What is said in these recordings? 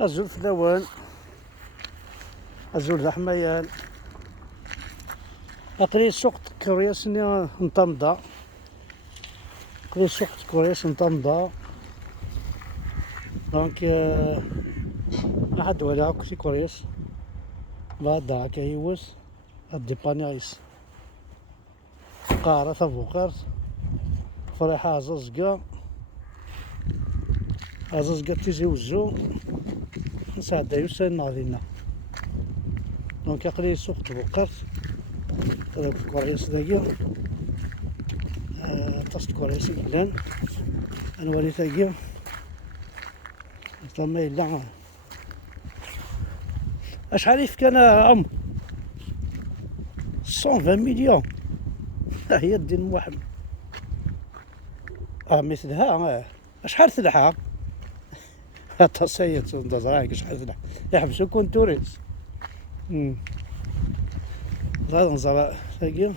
الزول فلاوان، الزول ذا حميان، أقري سوق كورياسني نطندا، أقري سوق كورياس نطندا. دونك أحد ولا كوتي كورياس بعد هاكا يوز الديبانيايس قارة ثبوقارت فريحة ززقا ززقا تيزي وزو نساعدها يوسان غادينا. دونك أقري سوق تبوقارت هذاك الكورياس داكيا طاس كورياس قلان أنوالي تاكيا ثم إلا أشحال يفك أنا عم 120 مليون. ها هي الدين محمد مثلها أشحال تلحى حتى سيد ندزراك شحال تلحى يحبسو كون توريس زاد نزرع ثاقي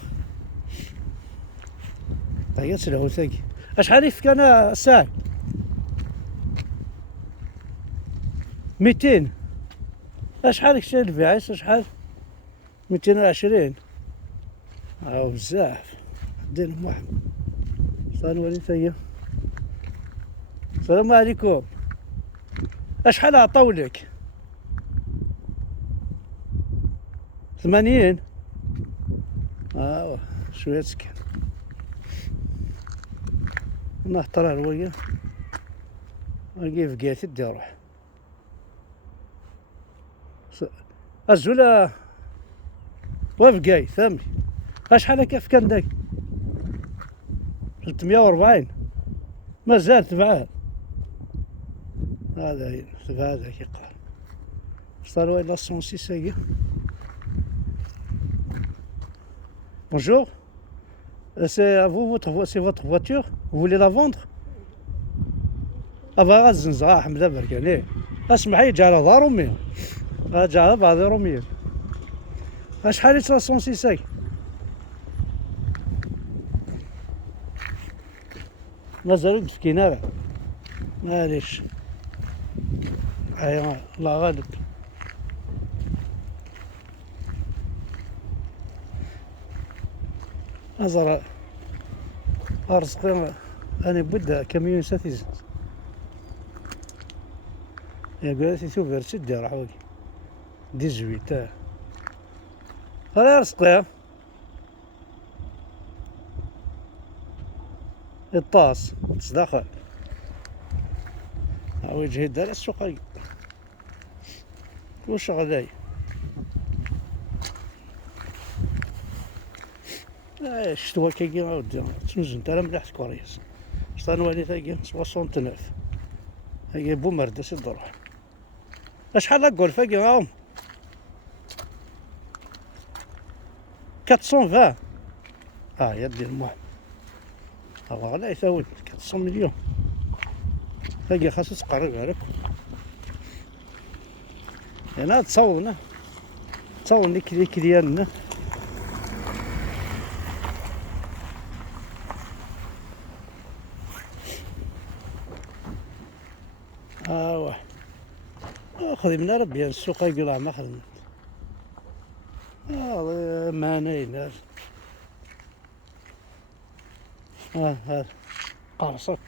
طيب تلهو ثاقي. أشحال يفك أنا الساعة 200. أشحال كشري البيعيس أشحال 220 بزاف الدين محمد. صانولي ثاقي. السلام عليكم. أشحال عطاولك 80. شوية سكين نهطر على الويا نلقي فقيت يدي روح الزولا وفقاي ثمي. أشحال كيف كان داك 340 مازال تبعاه هذا تبع هذا كيقال صاروا إلا 106 هي. Bonjour, c'est à vous, c'est votre voiture? Vous voulez la vendre? أبغى الزنزة حمد بركاني اسمحي جا على دار أمي جا على بعض رومية. أشحال 106 مازالو مسكين راه معليش أيوا الله غالب. أزرع أرزق أنا بدا كميون ساتيز يا قالت شوف رشد راح وقي دي زويتا هلا رزقي الطاس تصدقها وجهي دار السوق وش غداي الشتوى كي عاود تنزل ترى مليح كويس شطانوالي ثاقي 69 هاكي بومرد سيد روح. أشحال أقول فاقي معاهم 420 يا دي المهم هو غلا يساوي 400 مليون ثاقي خاصو تقرب عليك هنا تصورنا تصورني كليك ديالنا خدمنا ربي السوق يقول ما خدمت ما نايل هذا قرصك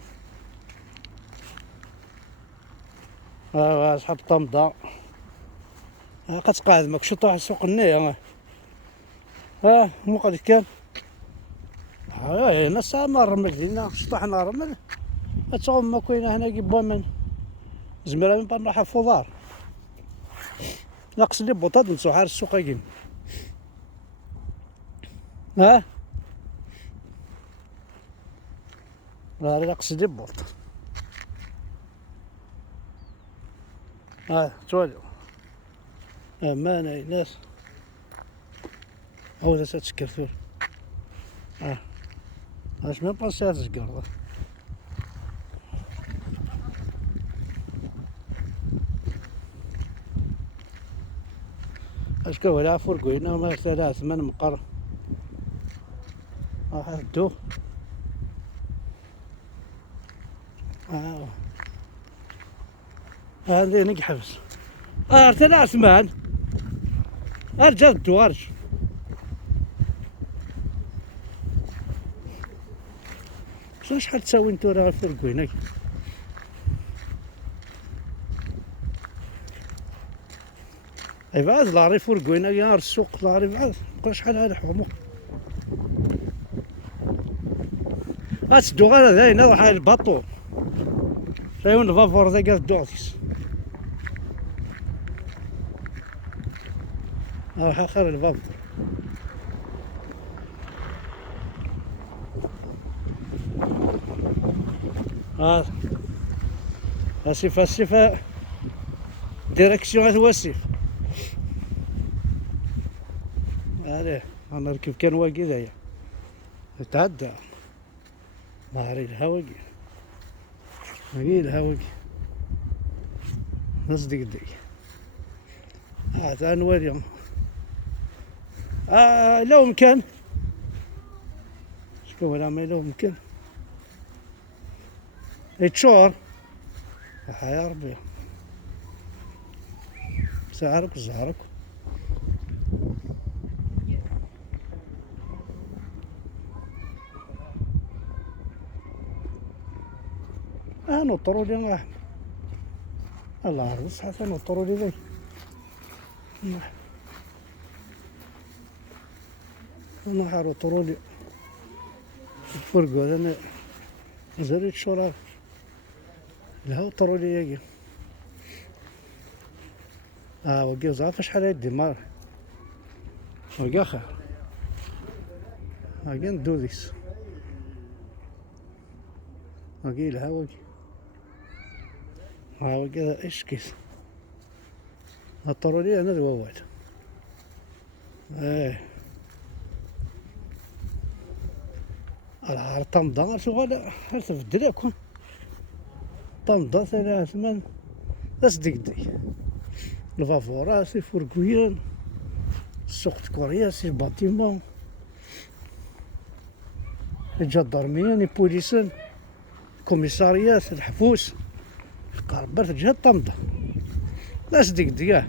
أصحاب طمطة قد قاعد ماك شو طاح السوق النية مو قد كان هنا الساعة ما الرمل هنا شطحنا رمل أتغم ما كوينا هنا جيبوا من زميرا من بان راح فضار ناقص لي بوطاد نسو حار السوق يجين لا ناقص لي بوط توالو ما أنا ناس هو ذا تتكرثور اش ميم با ساعة تسكر اش كو لا فرقوينا ما ثلاث من مقر هدو هذا نقحبس ارتل عثمان ارجع الدوارج شحال تساوي نتو راه في الكوينك اي بعد لاري فوركوينا يا السوق لاري بعد بقى شحال هذا حمو غتسدو غير هذا هنا روح على الباطو شايفون الفافور ذا قال دوعتيس راح اخر الفافور اسيف اسيف ديريكسيون الوسيف عليه انا ركب كان واقي ذايا تعدى ما اريد الهواقي الهواقي نص دقيقة ثاني اليوم لو مكان شكون ولا ما لو مكان يتشور يا ربي سعرك وزهرك نطروا لي الله عرس حتى نطروا لي ذي انا حارو طروا لي فرقوا انا زريت شرار الهو طروا لي يجي وقي زعف شحال يدي مار وقي خير وقي ندو ذيس وقي الهوا وقي ايش كيس الطروا لي انا ذوال العار طمضة شغل هل تفدل يكون طمضة ثلاث من تصدقدي الفافورا سي فوركويان السوق كوريا سي الباتيمون الجدرميين البوليسان الكوميساريات الحبوس قربت في جهة طمضة لا صدقدي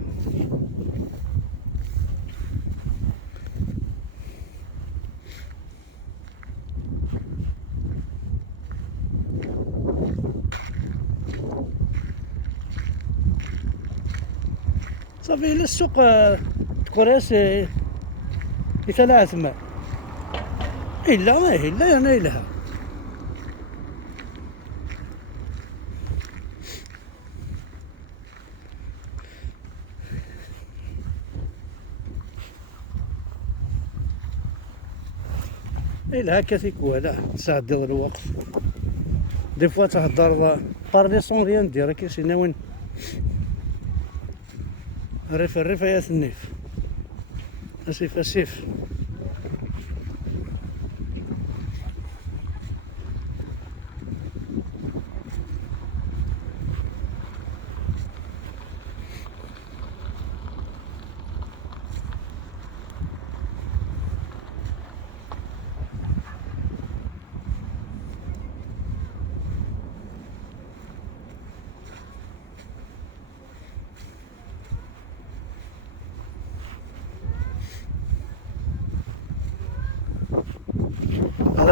صافي إلا السوق تكوراس يثلاث ما إلا ما إلا أنا إلها إلها كثيك ولا تساعد الوقت دي فوا تهدر بارلي سون ريان دير كيسي ناوين الريف يا ثنيف اسيف اسيف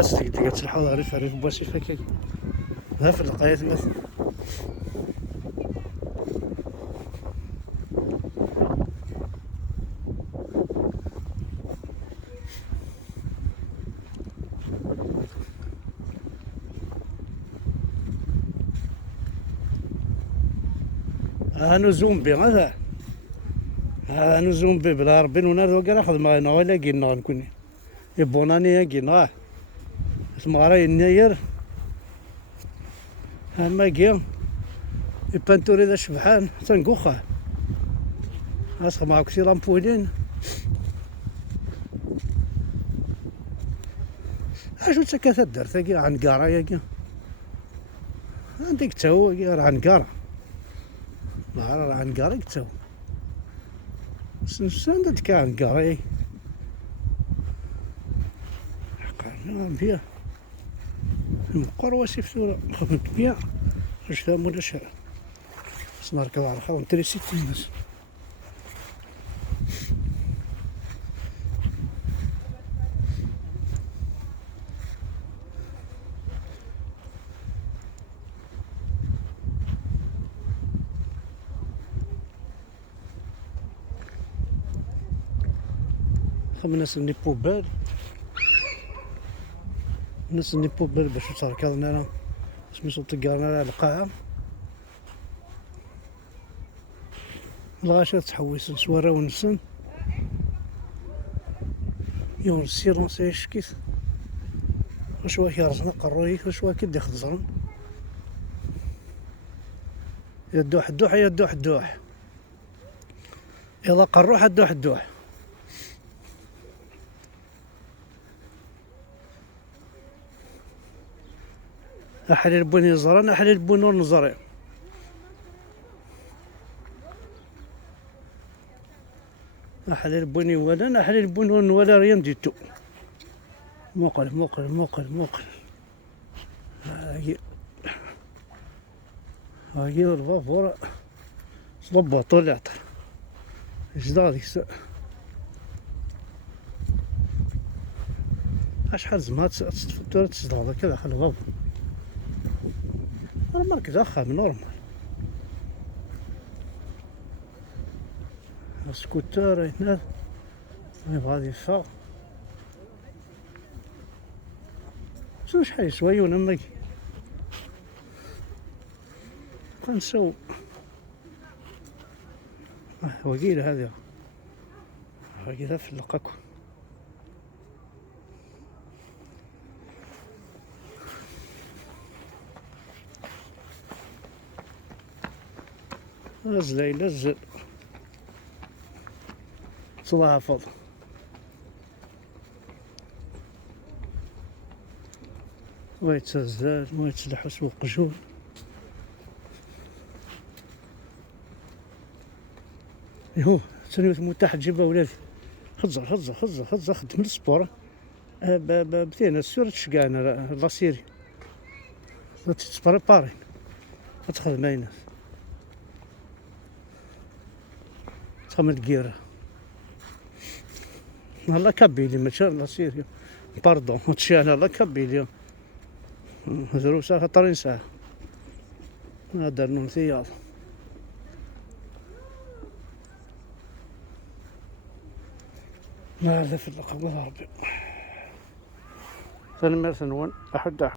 هذا صدق تلحظ ريف بواسي فكاك ها في القايات مثلا هانو زومبي هذا هانو زومبي بلا ربي ونار كاع ناخذ معنا ولا كينا نكون يبوناني كينا اسمع يناير اما كي البانتوري ذا شبحان تنقوخه اسخ معاك شي لامبولين اشو تسكت الدار ثقي عنقاره ياكي عندك تو راه عنقاره راه عنقاره تو سندت كاع عنقاره بيا المقر واسف ثورة 500 اجتام ولا شحال نركض على خاون تريسيتي الناس. الناس اللي بوبال، الناس اللي بوبال باش تركضنا انا سميتو طيارنا على القاعة الغاشا تحويسن سوارا ونسن يون السيلونس يشكيت وشوا كيرزنا قروي وشوا كيدي خزرن يدوح الدوح يدوح الدوح يلا قروح الدوح الدوح أحلي بوني زران أحلي بونور نزري أحلي بوني ولا أحلي بونور ولا ريان ديتو موقل موقل موقل موقل هاي الفافورة صلبها طلعت اجدا ديك الساعة شحال زعما تفطر تصدغ كذا داخل الفافور أنا مركز أخا نورمال السكوتر هنا يبغى يدفع شحال يسوى ونمك غنساو وكيلة هذه وكيلة في اللقاكو نزل ينزل صلاح حفظ ويتزال ويتسلح سوق جول يهو تنويت متاح تجيبها ولادي خزر خزر خزر خزر خدم السبور بثينا السور تشقانا لاسيري تتبريباري تخدم ايناس تخمم الكيرة الله كابيلي ماشي لاسيري باردون هادشي انا الله كابيلي دروسها خاطر نساء هذا النمثيال ما هذا في اللقب ربي ثاني ما ثنون أحد